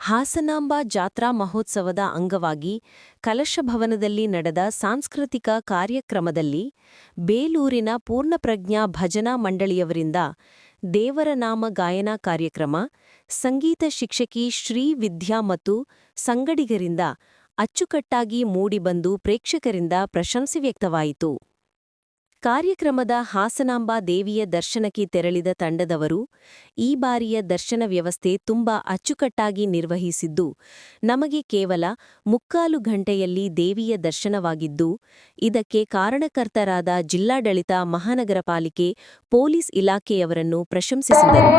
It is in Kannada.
ಹಾಸನಾಂಬ ಜಾತ್ರಾ ಮಹೋತ್ಸವದ ಅಂಗವಾಗಿ ಕಲಶಭವನದಲ್ಲಿ ನಡೆದ ಸಾಂಸ್ಕೃತಿಕ ಕಾರ್ಯಕ್ರಮದಲ್ಲಿ ಬೇಲೂರಿನ ಪೂರ್ಣಪ್ರಜ್ಞಾ ಭಜನಾ ಮಂಡಳಿಯವರಿಂದ ದೇವರ ನಾಮ ಗಾಯನ ಕಾರ್ಯಕ್ರಮ, ಸಂಗೀತ ಶಿಕ್ಷಕಿ ಶ್ರೀ ವಿದ್ಯಾ ಮತ್ತು ಸಂಗಡಿಗರಿಂದ ಅಚ್ಚುಕಟ್ಟಾಗಿ ಮೂಡಿಬಂದು ಪ್ರೇಕ್ಷಕರಿಂದ ಪ್ರಶಂಸೆ ವ್ಯಕ್ತವಾಯಿತು. ಕಾರ್ಯಕ್ರಮದ ಹಾಸನಾಂಬಾ ದೇವಿಯ ದರ್ಶನಕ್ಕೆ ತೆರಳಿದ ತಂಡದವರು ಈ ಬಾರಿಯ ದರ್ಶನ ವ್ಯವಸ್ಥೆ ತುಂಬಾ ಅಚ್ಚುಕಟ್ಟಾಗಿ ನಿರ್ವಹಿಸಿದ್ದು, ನಮಗೆ ಕೇವಲ ಮುಕ್ಕಾಲು ಗಂಟೆಯಲ್ಲಿ ದೇವಿಯ ದರ್ಶನವಾಗಿದ್ದು, ಇದಕ್ಕೆ ಕಾರಣಕರ್ತರಾದ ಜಿಲ್ಲಾಡಳಿತ ಮಹಾನಗರ ಪಾಲಿಕೆ ಪೊಲೀಸ್ ಇಲಾಖೆಯವರನ್ನು ಪ್ರಶಂಸಿಸಿದರು.